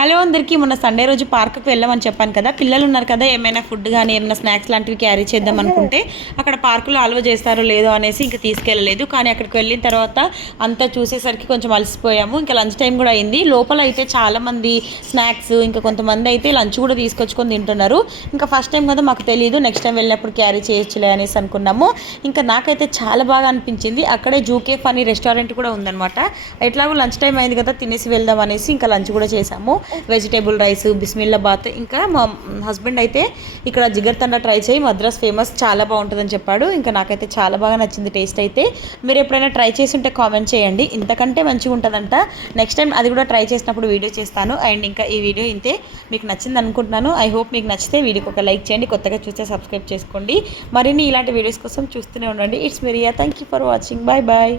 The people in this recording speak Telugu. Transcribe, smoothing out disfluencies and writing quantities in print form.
హలో అందరికీ, మొన్న సండే రోజు పార్క్కి వెళ్ళామని చెప్పాను కదా. పిల్లలు ఉన్నారు కదా, ఏమైనా ఫుడ్ కానీ ఏమైనా స్నాక్స్ లాంటివి క్యారీ చేద్దాం అనుకుంటే అక్కడ పార్కులో అలవ చేస్తారో లేదో అనేసి ఇంకా తీసుకెళ్ళలేదు. కానీ అక్కడికి వెళ్ళిన తర్వాత అంతా చూసేసరికి కొంచెం అలసిపోయాము. ఇంకా లంచ్ టైం కూడా అయింది. లోపల అయితే చాలామంది స్నాక్స్, ఇంకా కొంతమంది అయితే లంచ్ కూడా తీసుకొచ్చుకొని తింటున్నారు. ఇంకా ఫస్ట్ టైం కదా, మాకు తెలియదు. నెక్స్ట్ టైం వెళ్ళినప్పుడు క్యారీ చేయొచ్చులే అనేసి అనుకున్నాము. ఇంకా నాకైతే చాలా బాగా అనిపించింది. అక్కడే జూకేఫ్ అని రెస్టారెంట్ కూడా ఉందన్నమాట. ఎట్లాగో లంచ్ టైం అయింది కదా, తినేసి వెళ్దాం అనేసి ఇంకా లంచ్ కూడా చేసాము. వెజిటేబుల్ రైస్, బిస్మిల్లాబాత్. ఇంకా మా హస్బెండ్ అయితే ఇక్కడ జిగర్ తండా ట్రై చేయి, మద్రాస్ ఫేమస్, చాలా బాగుంటుందని చెప్పాడు. ఇంకా నాకైతే చాలా బాగా నచ్చింది టేస్ట్ అయితే. మీరు ఎప్పుడైనా ట్రై చేసి ఉంటే కామెంట్ చేయండి, ఇంతకంటే మంచిగా ఉంటుందంట. నెక్స్ట్ టైం అది కూడా ట్రై చేసినప్పుడు వీడియో చేస్తాను. అండ్ ఇంకా ఈ వీడియో ఇంతే, మీకు నచ్చింది అనుకుంటున్నాను. ఐ హోప్ మీకు నచ్చితే వీడియోకి ఒక లైక్ చేయండి, కొత్తగా చూస్తే సబ్స్క్రైబ్ చేసుకోండి. మరిన్ని ఇలాంటి వీడియోస్ కోసం చూస్తూనే ఉండండి. It's me Riya, thank you for watching, bye bye.